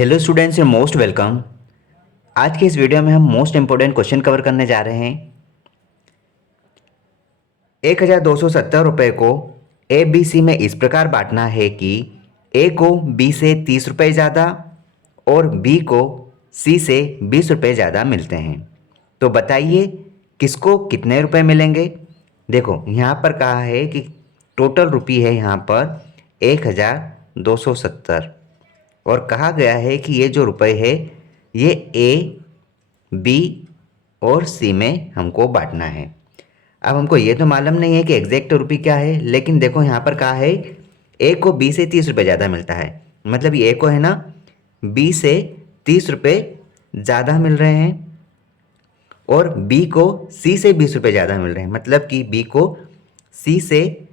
Hello students, you most welcome. आज के इस वीडियो में हम मोस्ट इंपॉर्टेंट क्वेश्चन कवर करने जा रहे हैं। 1270 रुपये को ए बी सी में इस प्रकार बांटना है कि ए को बी से 30 रुपये ज़्यादा और बी को सी से 20 रुपये ज़्यादा मिलते हैं। तो बताइए किसको कितने रुपए मिलेंगे। देखो यहाँ पर कहा है कि टोटल रुपी है यहाँ पर 1270 और कहा गया है कि ये जो रुपए है ये ए बी और सी में हमको बांटना है। अब हमको ये तो मालूम नहीं है कि एग्जैक्ट रुपी क्या है, लेकिन देखो यहाँ पर कहा है ए को बी से 30 रुपये ज़्यादा मिलता है। मतलब ये ए को है ना बी से 30 रुपये ज़्यादा मिल रहे हैं और बी को सी से 20 रुपये ज़्यादा मिल रहे हैं। मतलब कि बी को सी से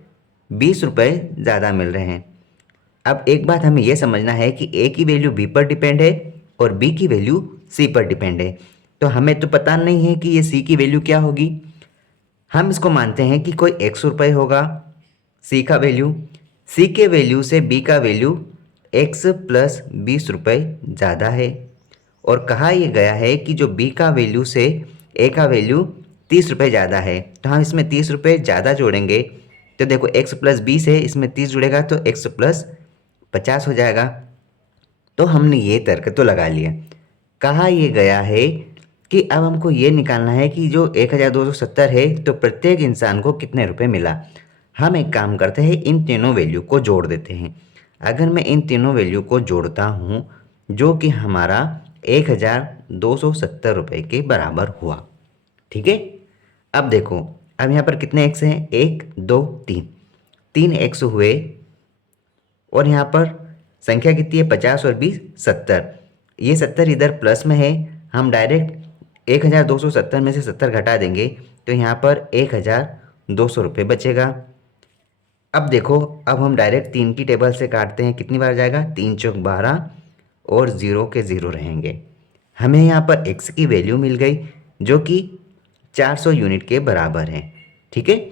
20 रुपये ज़्यादा मिल रहे हैं। अब एक बात हमें यह समझना है कि ए की वैल्यू बी पर डिपेंड है और बी की वैल्यू सी पर डिपेंड है। तो हमें तो पता नहीं है कि ये सी की वैल्यू क्या होगी। हम इसको मानते हैं कि कोई 100 रुपये होगा सी का वैल्यू। सी के वैल्यू से बी का वैल्यू x प्लस 20 रुपये ज़्यादा है और कहा यह गया है कि जो बी का वैल्यू से ए का वैल्यू 30 रुपये ज़्यादा है। तो हम इसमें 30 रुपये ज़्यादा जोड़ेंगे तो देखो x प्लस 20 है, इसमें 30 जुड़ेगा तो x प्लस 50 हो जाएगा। तो हमने ये तर्क तो लगा लिया। कहा यह गया है कि अब हमको ये निकालना है कि जो 1270 है तो प्रत्येक इंसान को कितने रुपए मिला। हम एक काम करते हैं, इन तीनों वैल्यू को जोड़ देते हैं। अगर मैं इन तीनों वैल्यू को जोड़ता हूँ जो कि हमारा 1270 रुपये के बराबर हुआ। ठीक है। अब देखो अब यहाँ पर कितने एक्स हैं, 1 2 3, 3 एक्स हुए और यहाँ पर संख्या कितनी है 50 और 20 70। ये 70 इधर प्लस में है, हम डायरेक्ट 1270 में से 70 घटा देंगे तो यहाँ पर 1200 रुपये बचेगा। अब देखो अब हम डायरेक्ट 3 की टेबल से काटते हैं, कितनी बार जाएगा 3 चौक 12 और 0 के 0 रहेंगे। हमें यहाँ पर x की वैल्यू मिल गई जो कि 400 यूनिट के बराबर है। ठीक है।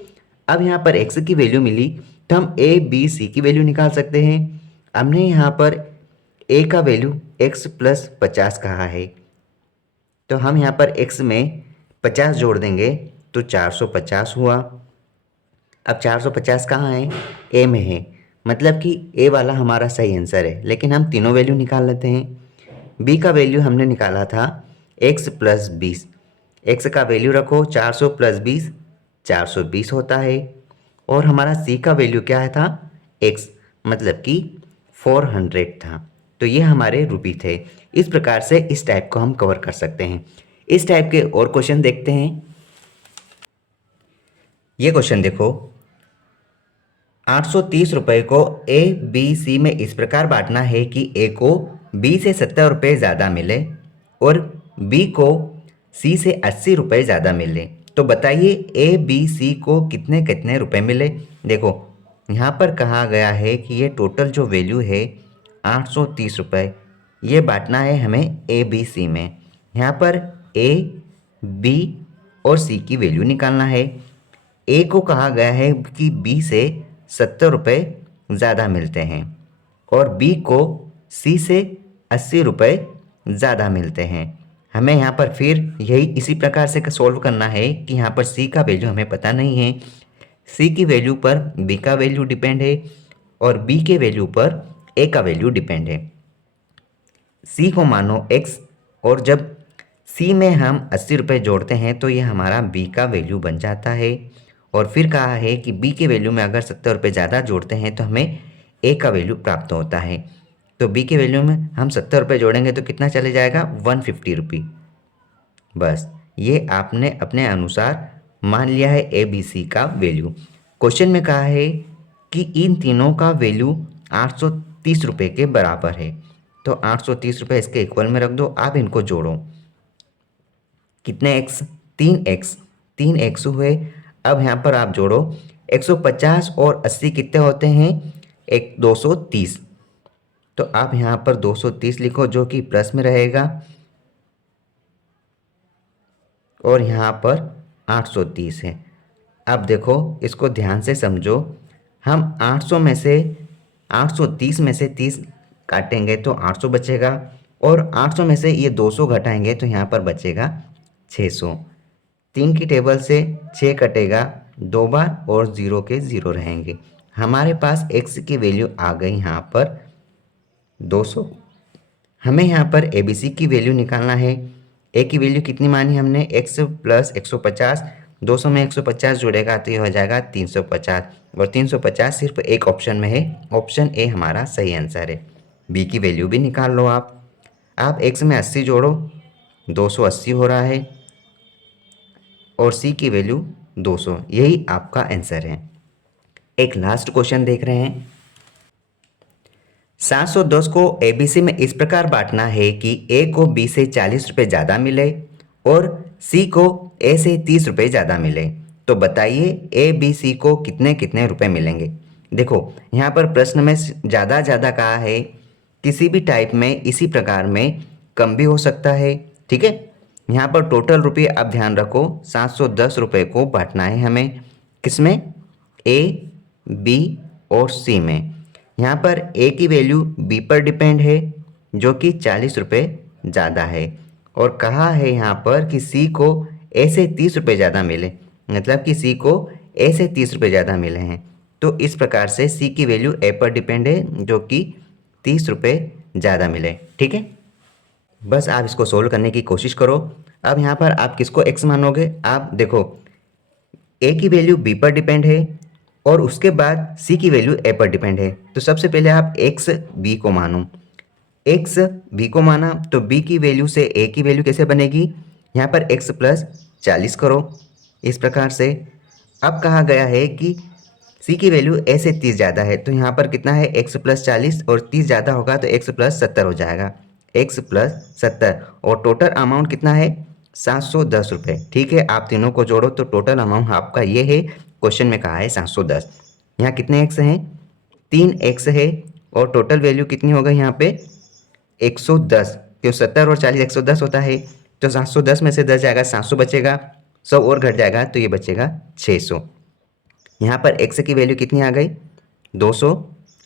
अब यहाँ पर x की वैल्यू मिली तो हम a b c की वैल्यू निकाल सकते हैं। हमने यहाँ पर a का वैल्यू x प्लस 50 कहा है तो हम यहाँ पर x में 50 जोड़ देंगे तो 450 हुआ। अब 450 कहाँ है, a में है, मतलब कि a वाला हमारा सही आंसर है। लेकिन हम तीनों वैल्यू निकाल लेते हैं। b का वैल्यू हमने निकाला था x प्लस 20, x का वैल्यू रखो 400 प्लस 20 420 होता है और हमारा c का वैल्यू क्या है था x, मतलब कि 400 था। तो ये हमारे रुपी थे। इस प्रकार से इस टाइप को हम कवर कर सकते हैं। इस टाइप के और क्वेश्चन देखते हैं। ये क्वेश्चन देखो, 830 रुपये को ए बी सी में इस प्रकार बांटना है कि ए को बी से 70 रुपये ज़्यादा मिले और बी को सी से 80 रुपये ज़्यादा मिले। तो बताइए ए बी सी को कितने कितने रुपए मिले। देखो यहाँ पर कहा गया है कि ये टोटल जो वैल्यू है 830 रुपये, ये बांटना है हमें ए बी सी में। यहाँ पर ए बी और सी की वैल्यू निकालना है। ए को कहा गया है कि बी से 70 रुपये ज़्यादा मिलते हैं और बी को सी से 80 रुपये ज़्यादा मिलते हैं। हमें यहाँ पर फिर यही इसी प्रकार से सॉल्व करना है कि यहाँ पर सी का वैल्यू हमें पता नहीं है। सी की वैल्यू पर बी का वैल्यू डिपेंड है और बी के वैल्यू पर ए का वैल्यू डिपेंड है। सी को मानो एक्स और जब सी में हम 80 रुपये जोड़ते हैं तो ये हमारा बी का वैल्यू बन जाता है। और फिर कहा है कि बी के वैल्यू में अगर 70 रुपये ज़्यादा जोड़ते हैं तो हमें ए का वैल्यू प्राप्त होता है। तो बी के वैल्यू में हम 70 रुपये जोड़ेंगे तो कितना चले जाएगा 150 रुपये। बस ये आपने अपने अनुसार मान लिया है ए बी सी का वैल्यू। क्वेश्चन में कहा है कि इन तीनों का वैल्यू 830 रुपये के बराबर है। तो 830 रुपये इसके इक्वल में रख दो। आप इनको जोड़ो, कितने एक्स 3 एक्स हुए। अब यहाँ पर आप जोड़ो 150 और 80 कितने होते हैं 230। तो आप यहाँ पर 230 लिखो जो कि प्लस में रहेगा और यहाँ पर 830 है। अब देखो इसको ध्यान से समझो, हम 830 में से 30 काटेंगे तो 800 बचेगा और 800 में से ये 200 घटाएंगे तो यहाँ पर बचेगा 600। 3 की टेबल से 6 कटेगा 2 बार और 0 के 0 रहेंगे। हमारे पास x की वैल्यू आ गई यहाँ पर 200। हमें यहाँ पर ABC की वैल्यू निकालना है। ए की वैल्यू कितनी मानी हमने, x प्लस 150। 200 में 150 जुड़ेगा तो ये हो जाएगा 350 और 350 सिर्फ एक ऑप्शन में है, ऑप्शन ए हमारा सही आंसर है। बी की वैल्यू भी निकाल लो आप x में 80 जोड़ो 280 हो रहा है और सी की वैल्यू 200, यही आपका आंसर है। एक लास्ट क्वेश्चन देख रहे हैं। 710 को ABC में इस प्रकार बांटना है कि ए को B से 40 रुपये ज़्यादा मिले और C को A से 30 रुपये ज़्यादा मिले। तो बताइए A B C को कितने कितने रुपए मिलेंगे। देखो यहाँ पर प्रश्न में ज़्यादा ज़्यादा कहा है, किसी भी टाइप में इसी प्रकार में कम भी हो सकता है, ठीक है। यहाँ पर टोटल रुपये आप ध्यान रखो 710 रुपये को बांटना है हमें, किसमें, A B और C में। यहाँ पर ए की वैल्यू बी पर डिपेंड है जो कि 40 रुपये ज़्यादा है और कहा है यहाँ पर कि सी को ए से 30 रुपये ज़्यादा मिले, मतलब कि सी को ए से 30 रुपये ज़्यादा मिले हैं। तो इस प्रकार से सी की वैल्यू ए पर डिपेंड है जो कि 30 रुपये ज़्यादा मिले, ठीक है। बस आप इसको सोल्व करने की कोशिश करो। अब यहाँ पर आप किसको एक्स मानोगे, आप देखो ए की वैल्यू बी पर डिपेंड है और उसके बाद सी की वैल्यू ए पर डिपेंड है। तो सबसे पहले आप एक्स बी को मानो, एक्स बी को माना तो बी की वैल्यू से ए की वैल्यू कैसे बनेगी, यहाँ पर एक्स प्लस 40 करो इस प्रकार से। अब कहा गया है कि सी की वैल्यू ए से 30 ज़्यादा है, तो यहाँ पर कितना है, एक्स प्लस 40 और 30 ज़्यादा होगा तो एक्स प्लस 70 हो जाएगा, एक्स प्लस 70 और टोटल अमाउंट कितना है 710 रुपये, ठीक है। आप तीनों को जोड़ो तो टोटल अमाउंट आपका ये है, क्वेश्चन में कहा है 710। यहाँ कितने एक्स हैं, 3 एक्स है और टोटल वैल्यू कितनी होगा यहाँ पे 110, तो 70 और 40 110 होता है, तो 710 में से 10 जाएगा 700 बचेगा, 100 और घट जाएगा तो ये बचेगा 600। यहाँ पर एक्स की वैल्यू कितनी आ गई 200।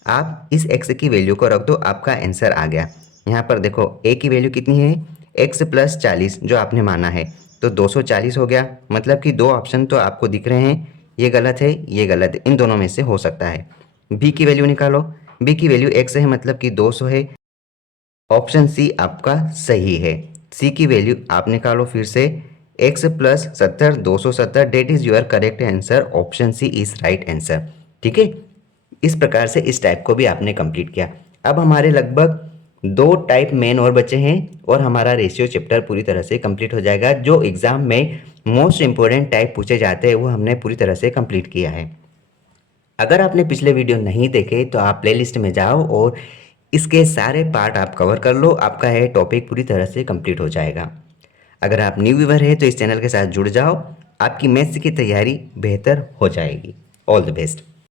आप इस एक्स की वैल्यू को रख दो, आपका आंसर आ गया। यहाँ पर देखो ए की वैल्यू कितनी है, एक्स प्लस 40 जो आपने माना है, तो 240 हो गया। मतलब कि दो ऑप्शन तो आपको दिख रहे हैं, ये गलत है ये गलत है, इन दोनों में से हो सकता है। बी की वैल्यू निकालो, बी की वैल्यू एक्स है मतलब कि 200 है, ऑप्शन सी आपका सही है। सी की वैल्यू आप निकालो फिर से, X plus 70 270, that is your correct answer, option C is right answer, ठीक है। इस प्रकार से इस टाइप को भी आपने कंप्लीट किया। अब हमारे लगभग 2 टाइप मेन और बचे हैं और हमारा रेशियो चैप्टर पूरी तरह से कंप्लीट हो जाएगा। जो एग्ज़ाम में मोस्ट इंपॉर्टेंट टाइप पूछे जाते हैं वो हमने पूरी तरह से कंप्लीट किया है। अगर आपने पिछले वीडियो नहीं देखे तो आप प्लेलिस्ट में जाओ और इसके सारे पार्ट आप कवर कर लो, आपका ये टॉपिक पूरी तरह से कंप्लीट हो जाएगा। अगर आप न्यू व्यूअर है तो इस चैनल के साथ जुड़ जाओ, आपकी मैथ्स की तैयारी बेहतर हो जाएगी। All the best.